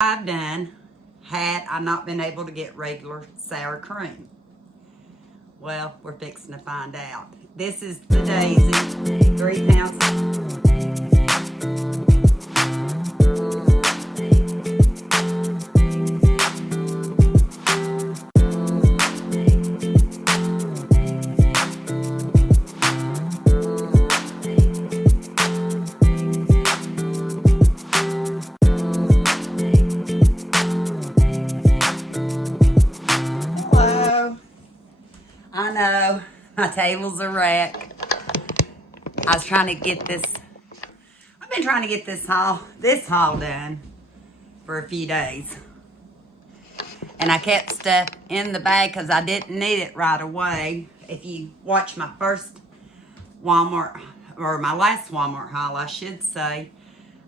I've done had I not been able to get regular sour cream? Well, we're fixing to find out. This is the Daisy, 3 pounds. Hello. I know, my table's a wreck. I was trying to get this, I've been trying to get this haul done for a few days. And I kept stuff in the bag because I didn't need it right away. If you watch my first Walmart, or my last Walmart haul, I should say,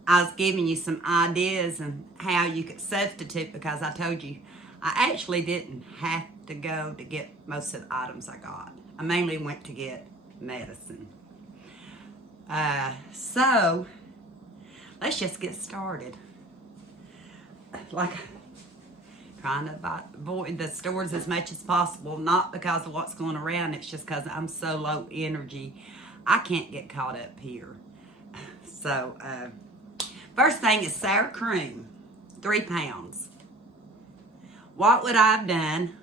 I was giving you some ideas and how you could substitute, because I told you I actually didn't have to go to get most of the items I got. I mainly went to get medicine. So let's just get started. Like, trying to avoid the stores as much as possible, not because of what's going around, it's just because I'm so low energy. I can't get caught up here. So, first thing is sour cream, 3 pounds. What would I have done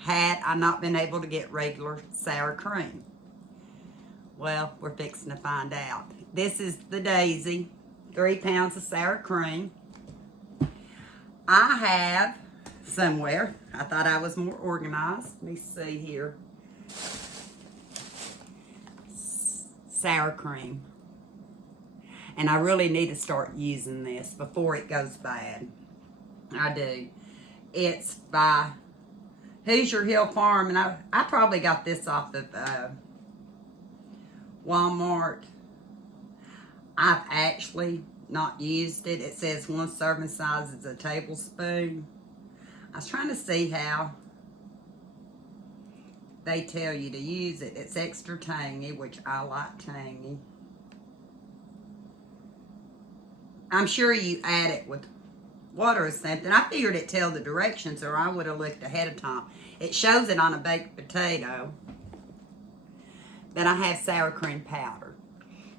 had I not been able to get regular sour cream? Well, we're fixing to find out. This is the Daisy, 3 pounds of sour cream. I have somewhere, I thought I was more organized. Let me see here. Sour cream. And I really need to start using this before it goes bad. I do. It's by Hoosier Hill Farm, and I probably got this off of Walmart. I've actually not used it. It says 1 serving size is a tablespoon. I was trying to see how they tell you to use it. It's extra tangy, which I like tangy. I'm sure you add it with water or something. I figured it'd tell the directions, or I would have looked ahead of time. It shows it on a baked potato. But I have sour cream powder.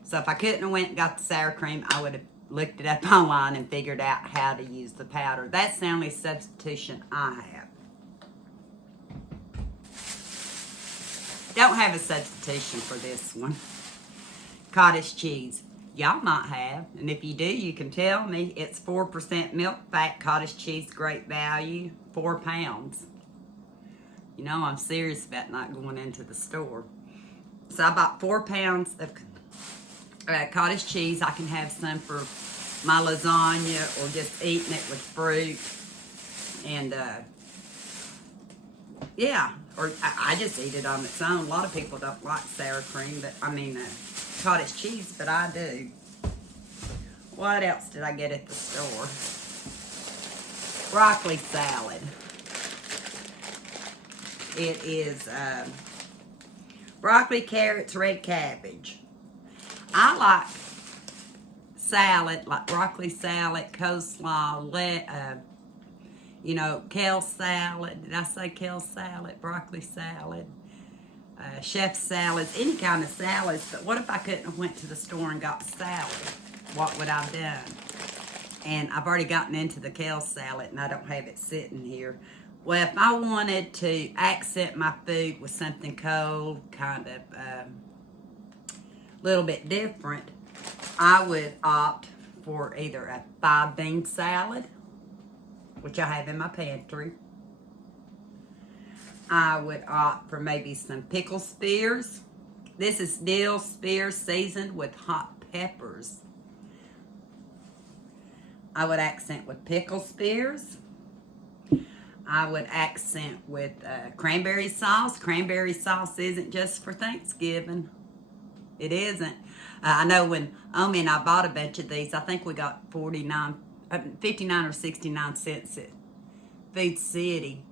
So if I couldn't have went and got the sour cream, I would have looked it up online and figured out how to use the powder. That's the only substitution I have. Don't have a substitution for this one. Cottage cheese. Y'all might have, and if you do, you can tell me. It's 4% milk fat cottage cheese, great value, 4 pounds. You know I'm serious about not going into the store. So I bought 4 pounds of cottage cheese. I can have some for my lasagna or just eating it with fruit. And yeah, or I just eat it on its own. A lot of people don't like sour cream, but cottage cheese, but I do. What else did I get at the store? Broccoli salad. It is broccoli, carrots, red cabbage. I like salad, like broccoli salad, coleslaw, kale salad. Did I say kale salad? Broccoli salad. Chef salads, any kind of salads. But what if I couldn't have went to the store and got salad? What would I have done? And I've already gotten into the kale salad, and I don't have it sitting here. Well, if I wanted to accent my food with something cold, kind of a little bit different, I would opt for either a 5-bean salad, which I have in my pantry. I would opt for maybe some pickle spears. This is dill spears seasoned with hot peppers. I would accent with pickle spears. I would accent with cranberry sauce. Cranberry sauce isn't just for Thanksgiving. It isn't. I know when Omi and I bought a bunch of these, I think we got 59 or 69 cents at Food City.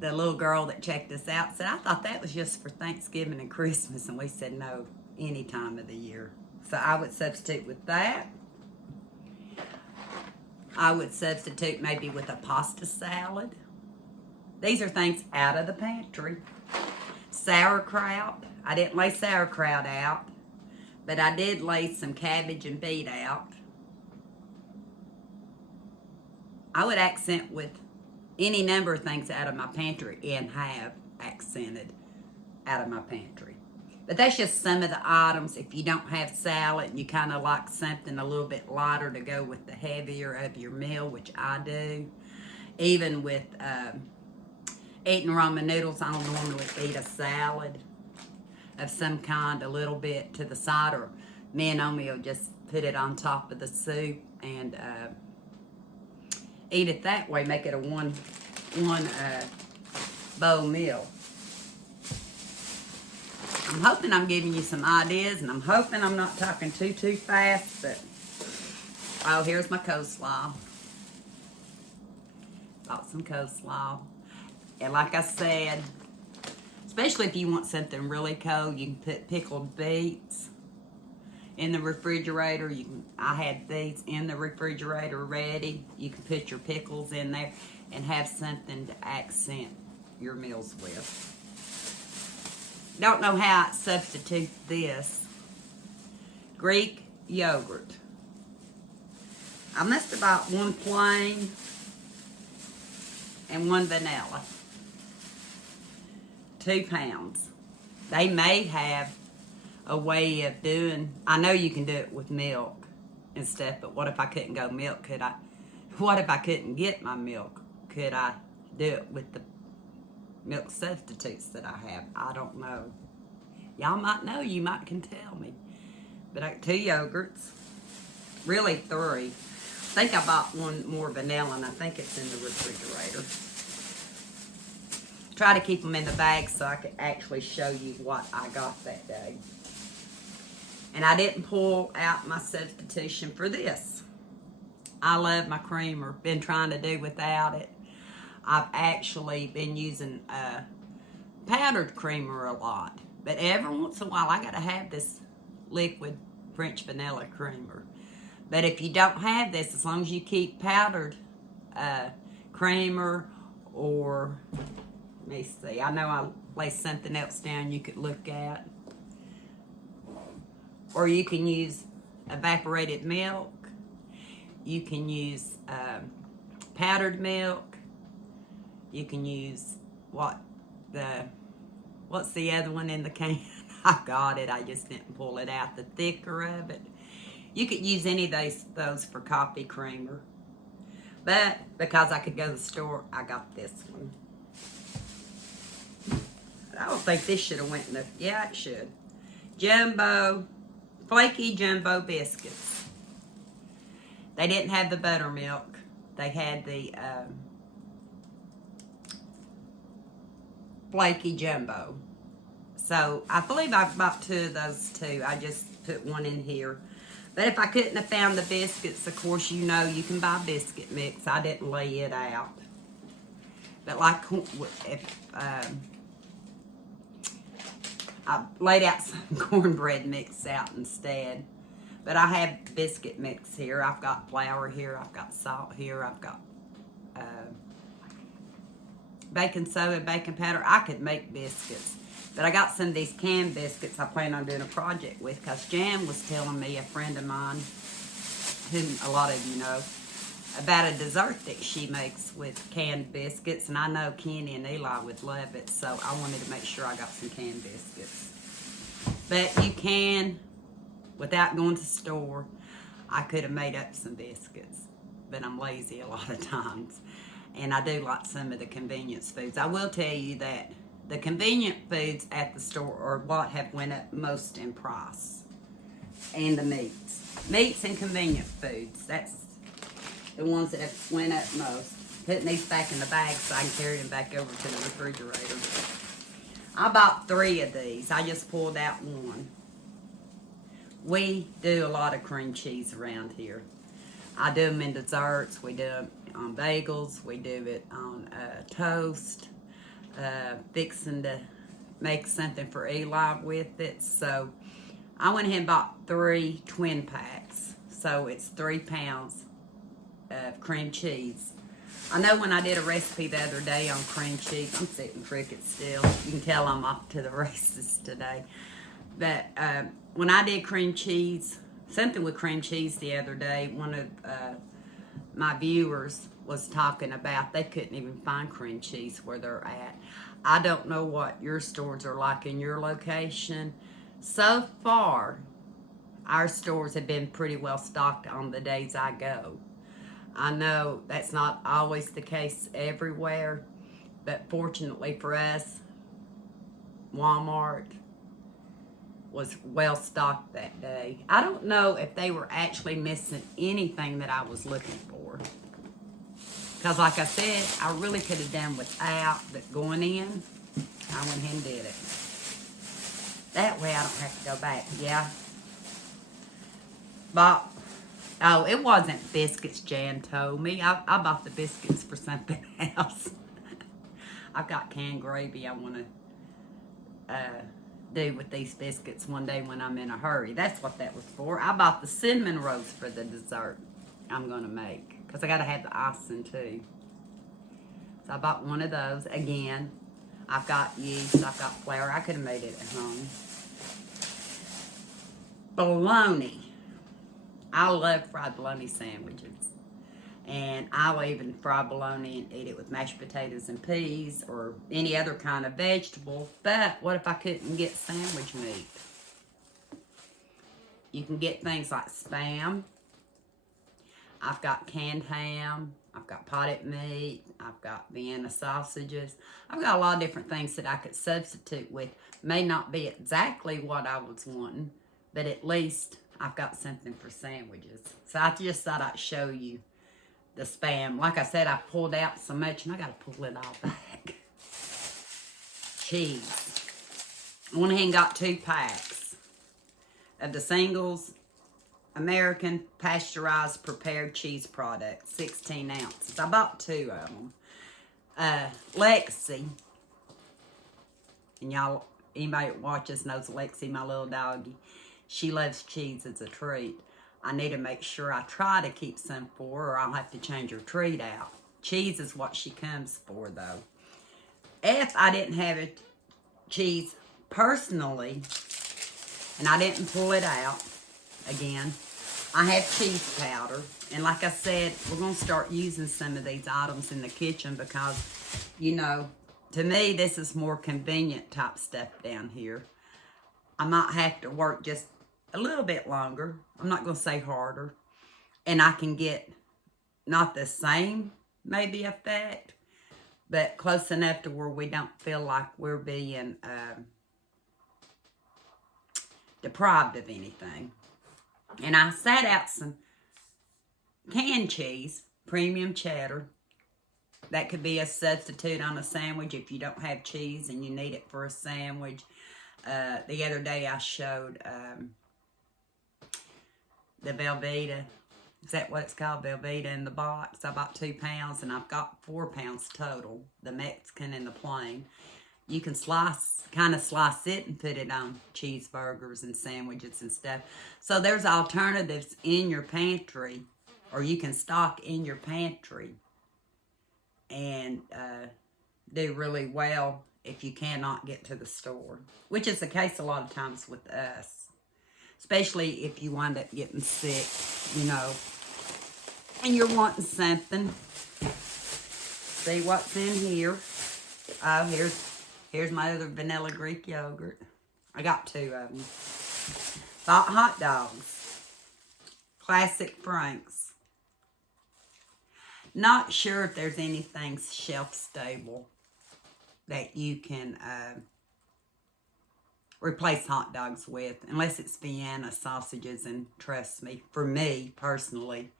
The little girl that checked us out said, I thought that was just for Thanksgiving and Christmas. And we said, no, any time of the year. So I would substitute with that. I would substitute maybe with a pasta salad. These are things out of the pantry. Sauerkraut. I didn't lay sauerkraut out, but I did lay some cabbage and beet out. I would accent with any number of things out of my pantry and have accented out of my pantry. But that's just some of the items. If you don't have salad and you kind of like something a little bit lighter to go with the heavier of your meal, which I do. Even with eating ramen noodles, I'll normally eat a salad of some kind a little bit to the side, or me and Omi will just put it on top of the soup and eat it that way, make it a one bowl meal. I'm hoping I'm giving you some ideas, and I'm hoping I'm not talking too fast, but oh, here's my coleslaw. Bought some coleslaw. And like I said, especially if you want something really cold, you can put pickled beets in the refrigerator. I had these in the refrigerator ready. You can put your pickles in there and have something to accent your meals with. Don't know how I substitute this. Greek yogurt. I must have bought one plain and one vanilla. 2 pounds. They may have a way of doing, I know you can do it with milk and stuff, but what if I couldn't go milk? What if I couldn't get my milk? Could I do it with the milk substitutes that I have? I don't know. Y'all might know, you might can tell me. But I got 2 yogurts, really 3. I think I bought one more vanilla, and I think it's in the refrigerator. Try to keep them in the bag so I could actually show you what I got that day. And I didn't pull out my substitution for this. I love my creamer. Been trying to do without it. I've actually been using powdered creamer a lot. But every once in a while, I got to have this liquid French vanilla creamer. But if you don't have this, as long as you keep powdered creamer, or let me see, I know I lay something else down you could look at. Or you can use evaporated milk. You can use powdered milk. You can use what's the other one in the can? I got it, I just didn't pull it out, the thicker of it. You could use any of those for coffee creamer. But because I could go to the store, I got this one. I don't think this should have went in the, yeah, it should. Flaky jumbo biscuits. They didn't have the buttermilk. They had the flaky jumbo. So I believe I bought 2 of those too. I just put one in here. But if I couldn't have found the biscuits, of course, you know you can buy biscuit mix. I didn't lay it out. But like if I laid out some cornbread mix out instead. But I have biscuit mix here. I've got flour here. I've got salt here. I've got baking soda, baking powder. I could make biscuits. But I got some of these canned biscuits I plan on doing a project with, because Jan was telling me, a friend of mine, whom a lot of you know, about a dessert that she makes with canned biscuits. And I know Kenny and Eli would love it, so I wanted to make sure I got some canned biscuits. But you can, without going to the store, I could have made up some biscuits. But I'm lazy a lot of times. And I do like some of the convenience foods. I will tell you that the convenient foods at the store are what have went up most in price. And the meats. Meats and convenient foods. That's the ones that have went up most. Putting these back in the bag so I can carry them back over to the refrigerator. I bought 3 of these. I just pulled out one. We do a lot of cream cheese around here. I do them in desserts. We do them on bagels. We do it on toast. Fixing to make something for Eli with it. So I went ahead and bought 3 twin packs. So it's 3 pounds of cream cheese. I know when I did a recipe the other day on cream cheese, I'm sitting crooked still. You can tell I'm off to the races today. But when I did cream cheese, something with cream cheese the other day, one of my viewers was talking about they couldn't even find cream cheese where they're at. I don't know what your stores are like in your location. So far, our stores have been pretty well stocked on the days I go. I know that's not always the case everywhere, but fortunately for us, Walmart was well stocked that day. I don't know if they were actually missing anything that I was looking for. Because like I said, I really could have done without, but going in, I went ahead and did it. That way I don't have to go back. Yeah. But, oh, it wasn't biscuits, Jan told me. I bought the biscuits for something else. I've got canned gravy I want to do with these biscuits one day when I'm in a hurry. That's what that was for. I bought the cinnamon rolls for the dessert I'm going to make. Because I got to have the icing too. So I bought one of those. Again, I've got yeast, I've got flour. I could have made it at home. Bologna. I love fried bologna sandwiches. And I'll even fry bologna and eat it with mashed potatoes and peas or any other kind of vegetable. But what if I couldn't get sandwich meat? You can get things like Spam. I've got canned ham. I've got potted meat. I've got Vienna sausages. I've got a lot of different things that I could substitute with. May not be exactly what I was wanting, but at least I've got something for sandwiches. So I just thought I'd show you the Spam. Like I said, I pulled out so much and I got to pull it all back. Cheese. I went ahead and got 2 packs of the singles American pasteurized prepared cheese products, 16 ounces. I bought 2 of them. Lexi, and y'all, anybody that watches knows Lexi, my little doggy. She loves cheese as a treat. I need to make sure I try to keep some for her or I'll have to change her treat out. Cheese is what she comes for, though. If I didn't have a cheese personally, and I didn't pull it out, again, I have cheese powder. And like I said, we're going to start using some of these items in the kitchen because, you know, to me, this is more convenient type stuff down here. I might have to work just a little bit longer. I'm not going to say harder. And I can get not the same, maybe, effect, but close enough to where we don't feel like we're being deprived of anything. And I sat out some canned cheese, premium cheddar. That could be a substitute on a sandwich if you don't have cheese and you need it for a sandwich. The other day I showed the Velveeta. Is that what it's called? Velveeta in the box. I bought 2 pounds and I've got 4 pounds total. The Mexican and the plain. You can kind of slice it and put it on cheeseburgers and sandwiches and stuff. So there's alternatives in your pantry, or you can stock in your pantry and do really well if you cannot get to the store, which is the case a lot of times with us, especially if you wind up getting sick, you know, and you're wanting something. See what's in here. Oh, here's my other vanilla Greek yogurt. I got 2 of them. Bought hot dogs. Classic Frank's. Not sure if there's anything shelf stable that you can replace hot dogs with, unless it's Vienna sausages. And trust me, for me personally,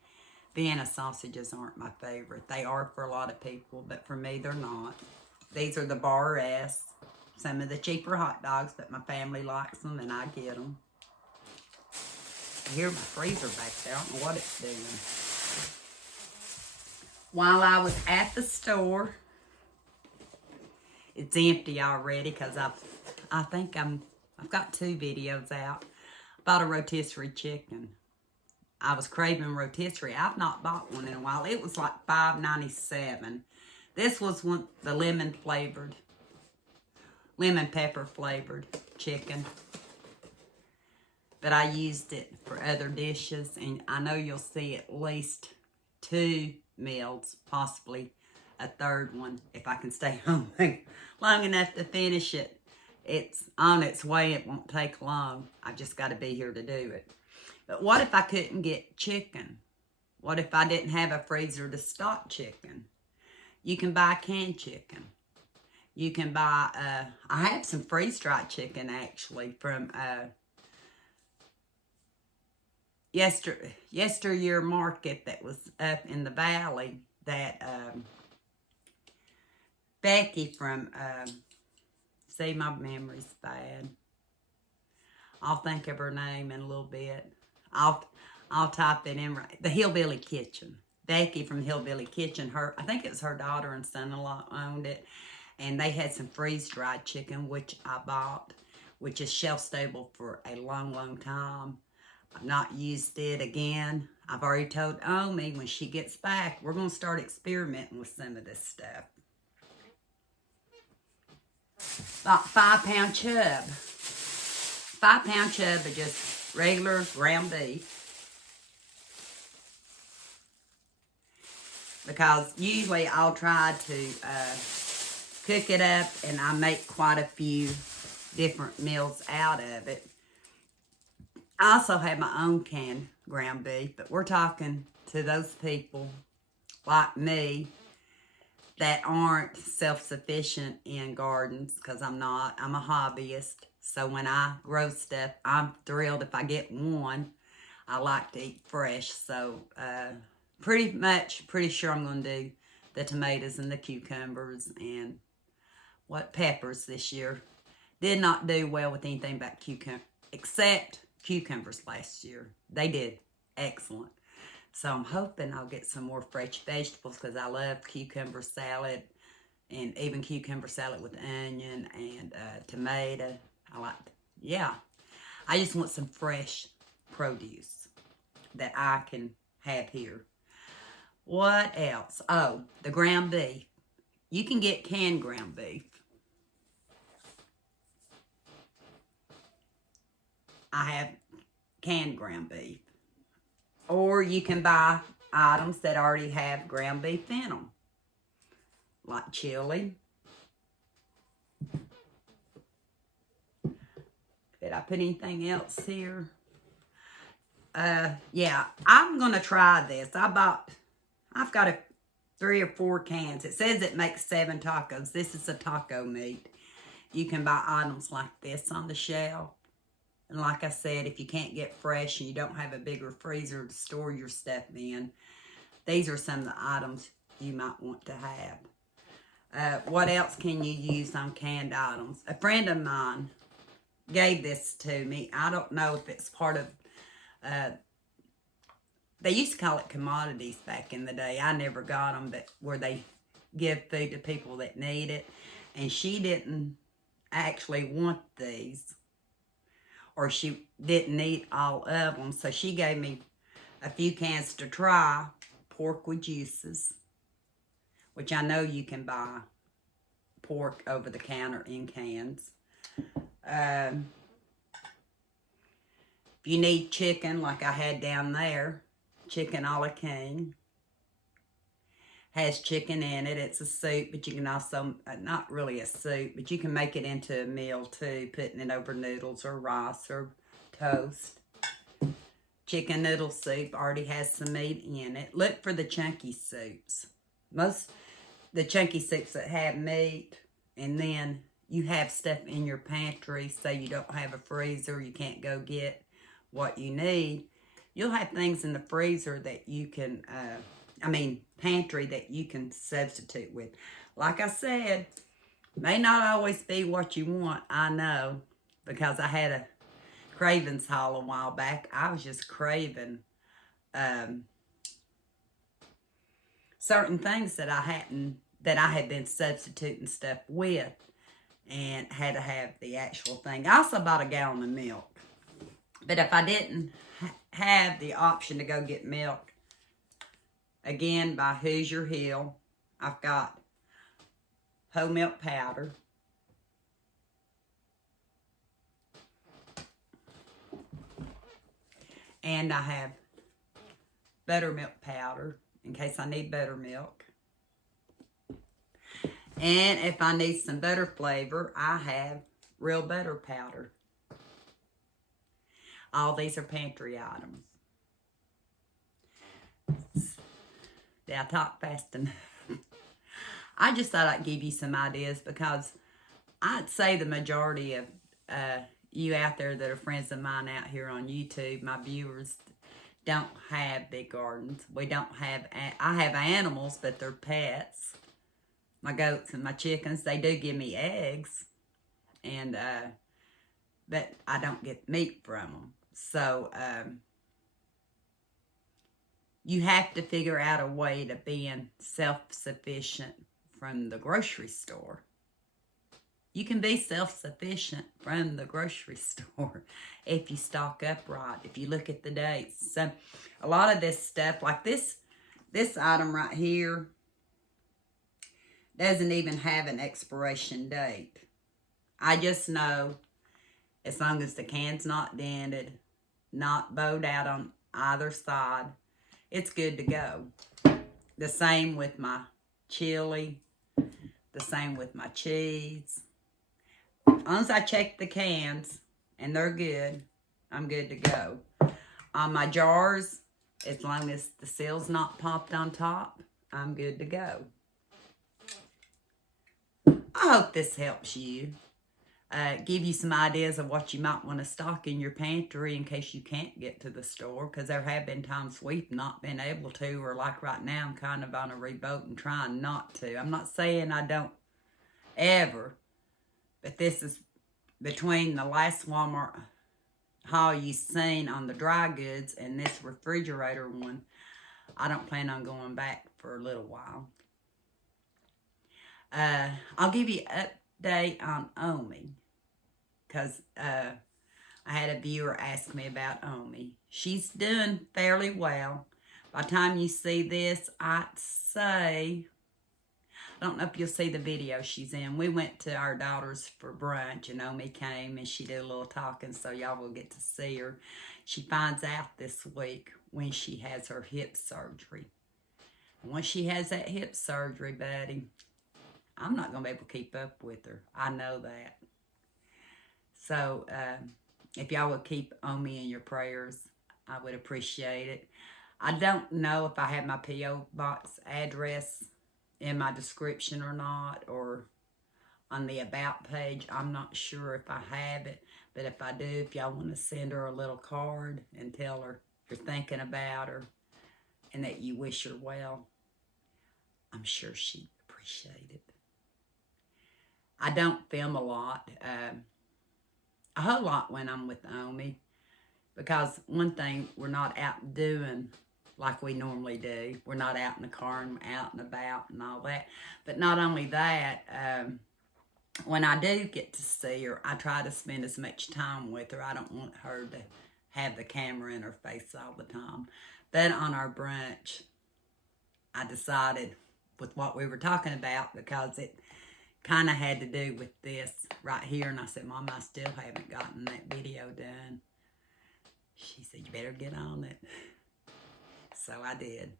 Vienna sausages aren't my favorite. They are for a lot of people, but for me, they're not. These are the Bar S. Some of the cheaper hot dogs, but my family likes them and I get them. I hear my freezer back there. I don't know what it's doing. While I was at the store, it's empty already because I've got 2 videos out. Bought a rotisserie chicken. I was craving rotisserie. I've not bought one in a while. It was like $5.97. This was one, the lemon pepper flavored chicken. But I used it for other dishes, and I know you'll see at least 2 meals, possibly a third one, if I can stay home long enough to finish it. It's on its way. It won't take long. I just got to be here to do it. But what if I couldn't get chicken? What if I didn't have a freezer to stock chicken? You can buy canned chicken. You can buy, I have some freeze-dried chicken, actually, from yesteryear market that was up in the valley that Becky from, see, my memory's bad. I'll think of her name in a little bit. I'll type it in right. The Hillbilly Kitchen. Becky from the Hillbilly Kitchen. I think it was her daughter and son-in-law owned it. And they had some freeze-dried chicken, which I bought, which is shelf-stable for a long, long time. I've not used it again. I've already told Omi when she gets back, we're going to start experimenting with some of this stuff. About 5-pound chub. 5-pound chub of just regular ground beef. Because usually I'll try to cook it up and I make quite a few different meals out of it. I also have my own canned ground beef, but we're talking to those people like me that aren't self-sufficient in gardens, because I'm not. I'm a hobbyist. So when I grow stuff, I'm thrilled if I get one. I like to eat fresh. So pretty sure I'm going to do the tomatoes and the cucumbers and peppers this year. Did not do well with anything but cucumber, except cucumbers last year. They did excellent. So I'm hoping I'll get some more fresh vegetables, because I love cucumber salad, and even cucumber salad with onion and tomato. I just want some fresh produce that I can have here. What else? Oh, the ground beef. You can get canned ground beef. I have canned ground beef. Or you can buy items that already have ground beef in them. Like chili. Did I put anything else here? Yeah, I'm going to try this. I've got 3 or 4 cans. It says it makes 7 tacos. This is a taco meat. You can buy items like this on the shelf. And like I said, if you can't get fresh and you don't have a bigger freezer to store your stuff in, these are some of the items you might want to have. What else can you use on canned items? A friend of mine gave this to me. I don't know if it's part of, they used to call it commodities back in the day. I never got them, but where they give food to people that need it. And she didn't actually want these, or she didn't eat all of them. So she gave me a few cans to try. Pork with juices, which I know you can buy pork over the counter in cans. If you need chicken, like I had down there, chicken a la king. Has chicken in it. It's a soup, but you can also, not really a soup, but you can make it into a meal too, putting it over noodles or rice or toast. Chicken noodle soup already has some meat in it. Look for the chunky soups. The chunky soups that have meat, and then you have stuff in your pantry, so you don't have a freezer, you can't go get what you need. You'll have things in the freezer that you can, pantry that you can substitute with. Like I said, may not always be what you want, I know, because I had a cravings haul a while back. I was just craving certain things that I had been substituting stuff with, and had to have the actual thing. I also bought a gallon of milk. But if I didn't have the option to go get milk, again, by Hoosier Hill, I've got whole milk powder. And I have buttermilk powder in case I need buttermilk. And if I need some butter flavor, I have real butter powder. All these are pantry items. Did I talk fast enough? I just thought I'd give you some ideas because I'd say the majority of you out there that are friends of mine out here on YouTube, my viewers, don't have big gardens. We don't have, I have animals, but they're pets. My goats and my chickens, they do give me eggs. And, but I don't get meat from them. So, you have to figure out a way to being self-sufficient from the grocery store. You can be self-sufficient from the grocery store if you stock up right, if you look at the dates. So, a lot of this stuff, like this item right here, doesn't even have an expiration date. I just know as long as the can's not dented, not bowed out on either side, it's good to go. The same with my chili, the same with my cheese. As long as I check the cans and they're good, I'm good to go. On my jars, as long as the seal's not popped on top, I'm good to go. I hope this helps you. Give you some ideas of what you might want to stock in your pantry in case you can't get to the store, because there have been times we've not been able to, or like right now I'm kind of on a reboat and trying not to. I'm not saying I don't ever, but this is between the last Walmart haul you've seen on the dry goods and this refrigerator one. I don't plan on going back for a little while. I'll give you an update on Omi, because I had a viewer ask me about Omi. She's doing fairly well. By the time you see this, I'd say, I don't know if you'll see the video she's in. We went to our daughter's for brunch, and Omi came, and she did a little talking, so y'all will get to see her. She finds out this week when she has her hip surgery. And once she has that hip surgery, buddy, I'm not going to be able to keep up with her. I know that. So, if y'all would keep Omi in your prayers, I would appreciate it. I don't know if I have my P.O. Box address in my description or not, or on the About page. I'm not sure if I have it, but if I do, if y'all want to send her a little card and tell her you're thinking about her and that you wish her well, I'm sure she'd appreciate it. I don't film a lot, a whole lot when I'm with Omi, because one thing, we're not out doing like we normally do. We're not out in the car and out and about and all that. But not only that, when I do get to see her, I try to spend as much time with her. I don't want her to have the camera in her face all the time. But on our brunch, I decided with what we were talking about, because it kind of had to do with this right here. And I said, Mom, I still haven't gotten that video done. She said, you better get on it. So I did.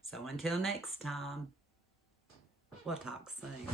So until next time, we'll talk soon.